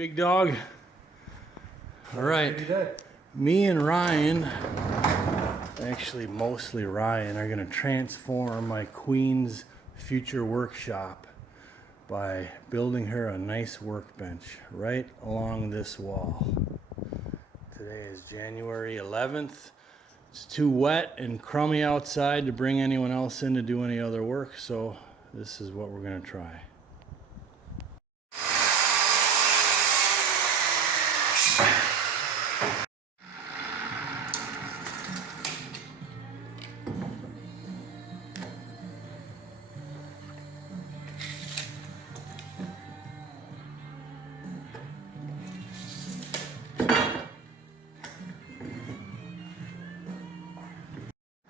big dog. All right, me and Ryan, actually mostly Ryan, are gonna transform my queen's future workshop by building her a nice workbench right along this wall. Today is January 11th. It's too wet and crummy outside to bring anyone else in to do any other work, so this is what we're gonna try.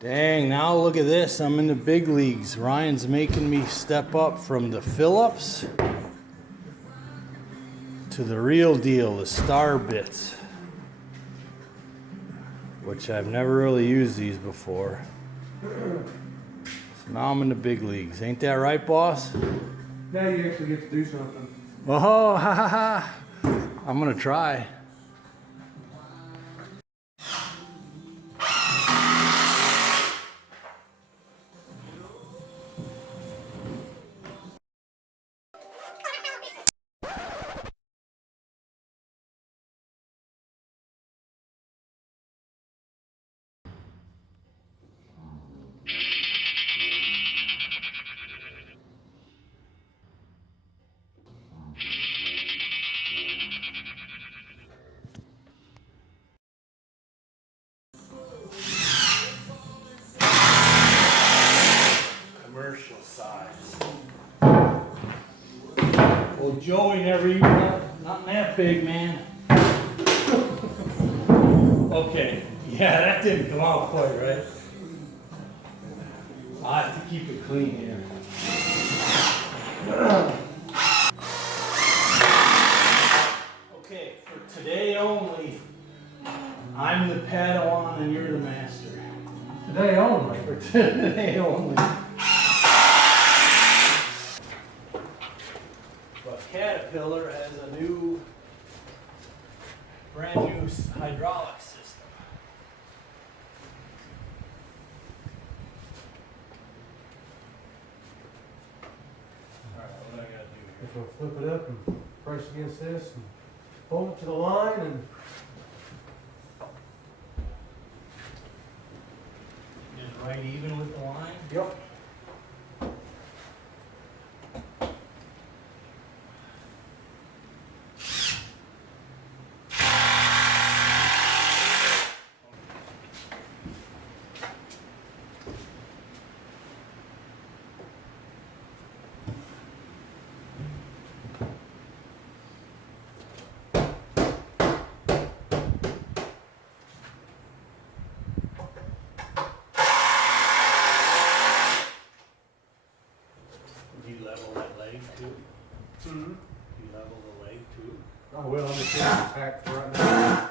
Dang, now look at this. I'm in the big leagues. Ryan's making me step up from the Phillips to the real deal, the star bits, which I've never really used these before. So now I'm in the big leagues. Ain't that right, boss? Now you actually get to do something. Oh, ha ha ha. I'm gonna try. Commercial size. Well, Joey never even got nothing that big, man. Okay, yeah, that didn't come out quite right. I have to keep it clean here. Okay, for today only, I'm the Padawan and you're the master. Today only. For today only. But Caterpillar has a brand new hydraulic system. Alright, what do I gotta do Just gonna flip it up and press against this and hold it to the line and here? Just right even with the line? yep. Do you level that leg too? Mm-hmm. Do you level the leg too? I will. I'm just getting this hack for right now.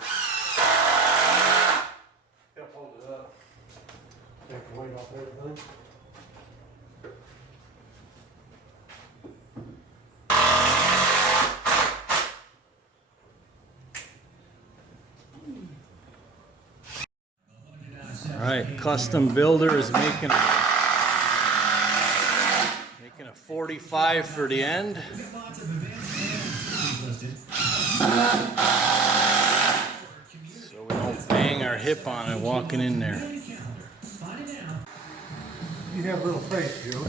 Help hold it up. Take the weight off everything. All right, custom builder is making a 45 for the end. So we don't bang our hip on it walking in there. You have a little face, Joe.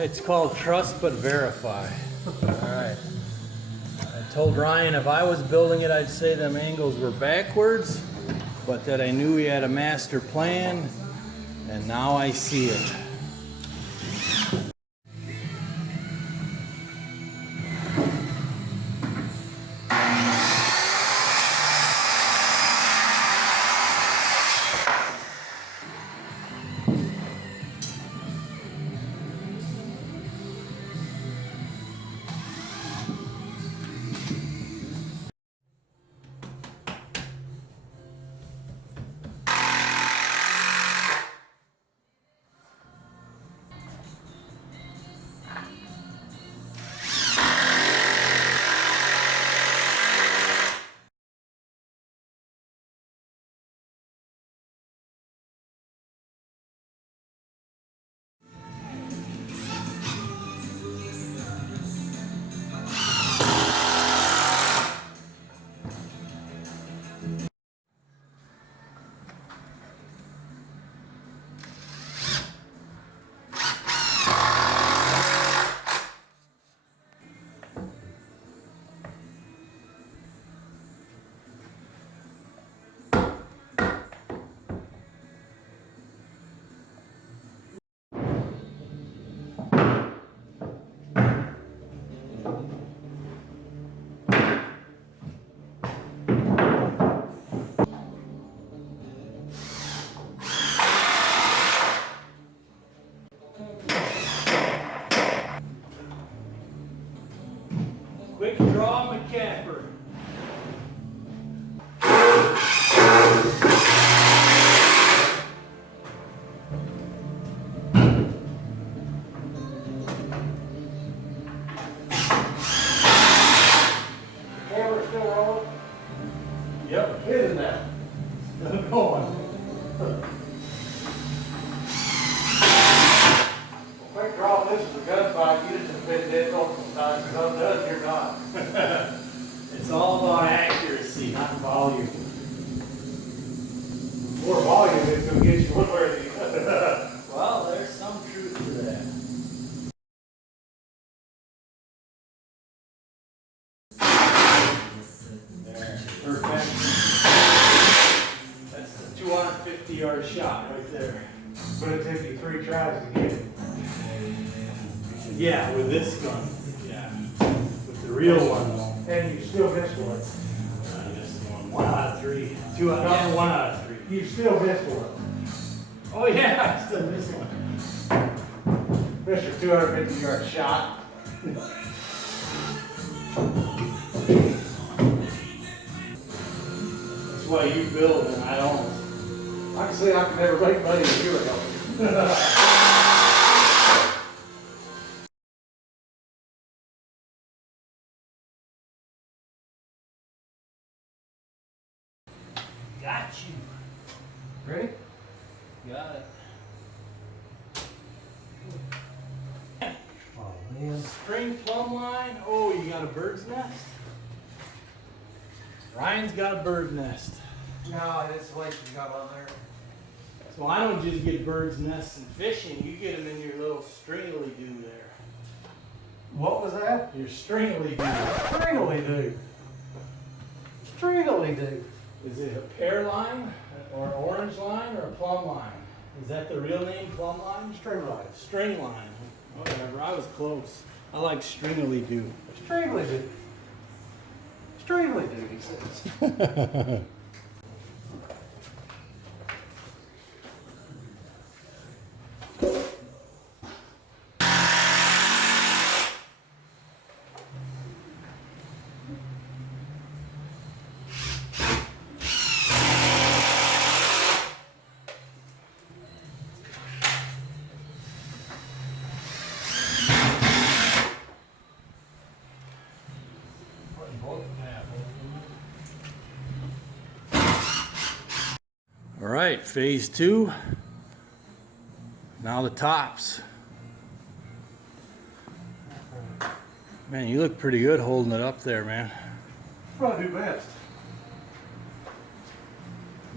It's called trust but verify. All right. I told Ryan if I was building it, I'd say them angles were backwards, but that I knew he had a master plan, and now I see it. right there. But it took you 3 tries to get it. Yeah, with this gun. Yeah. With the real one. And you still missed one. I missed one. 1 out of 3. 2 out. Yeah, 1 out of 3. You still missed one. Oh yeah, I still missed one. Missed your 250-yard shot. That's why you build and I don't. I can say I can never make money if you were helping. Got you. Ready? Got it. Oh man. String plumb line. Oh, you got a bird's nest? Ryan's got a bird nest. No, it's like you got on there. So I don't just get bird's nests and fishing. You get them in your little stringly-doo there. What was that? Your stringly-doo. Stringly-doo. Stringly-doo. Is it a pear line or orange line or a plumb line? Is that the real name, plumb line? String line. String line. Whatever, I was close. I like stringly-doo. Stringly-doo. Stringly-doo, he says. All right, phase 2. Now the tops. Man, you look pretty good holding it up there, man. What I do best.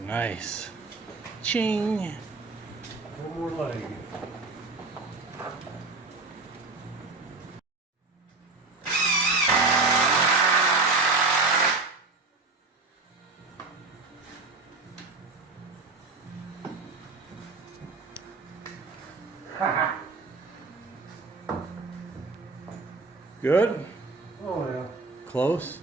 Nice. Ching. One more leg. Good? Oh yeah. Close?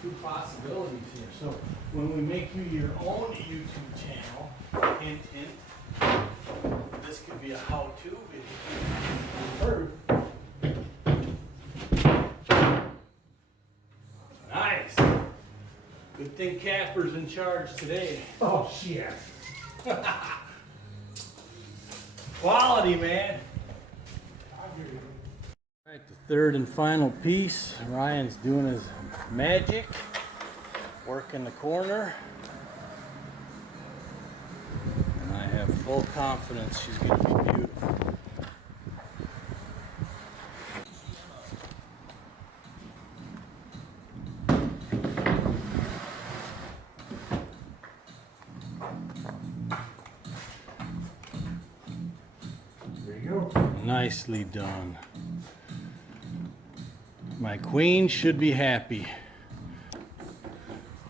Two possibilities here. So when we make you your own YouTube channel, hint, hint, this could be a how-to video. Nice. Good thing Kapper's in charge today. Oh shit. Quality, man. I hear you. All right, the third and final piece. Ryan's doing his magic, working the corner. And I have full confidence she's going to be beautiful. There you go. Nicely done. My queen should be happy.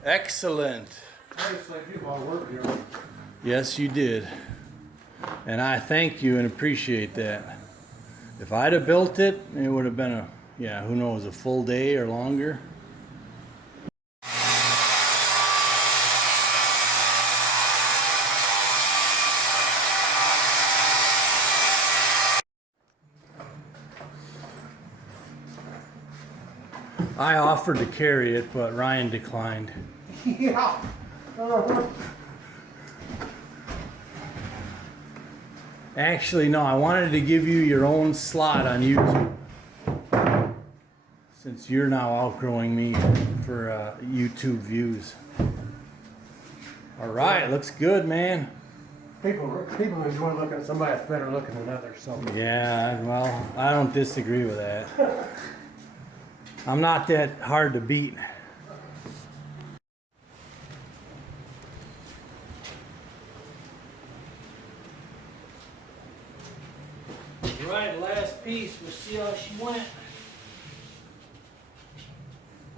Excellent. I just like you a lot of work here. Yes, you did. And I thank you and appreciate that. If I'd have built it, it would have been a, yeah, who knows, a full day or longer. I offered to carry it, but Ryan declined. Yeah. Actually, no, I wanted to give you your own slot on YouTube. Since you're now outgrowing me for YouTube views. All right, looks good, man. People enjoy looking at somebody that's better looking than others. So. Yeah, well, I don't disagree with that. I'm not that hard to beat. All right, last piece. We'll see how she went.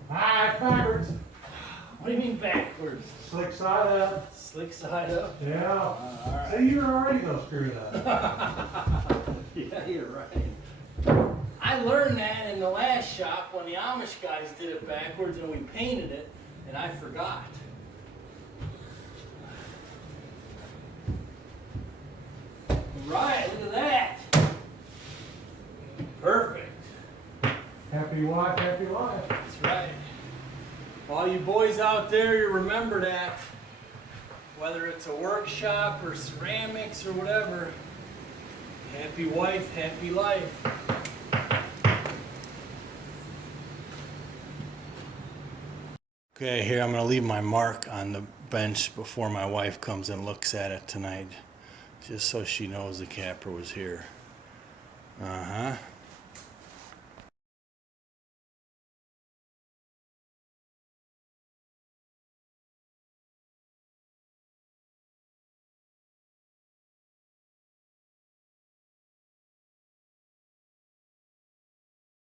Hi, backwards. What do you mean backwards? Slick side up. Slick side up? Yeah. All right. See, you're already gonna screw it up. Yeah, you're right. I learned that in the last shop when the Amish guys did it backwards and we painted it, and I forgot. Right, look at that. Perfect. Happy wife, happy life. That's right. All you boys out there, you remember that. Whether it's a workshop or ceramics or whatever, happy wife, happy life. Okay, here I'm going to leave my mark on the bench before my wife comes and looks at it tonight, just so she knows the Kapper was here. Uh-huh.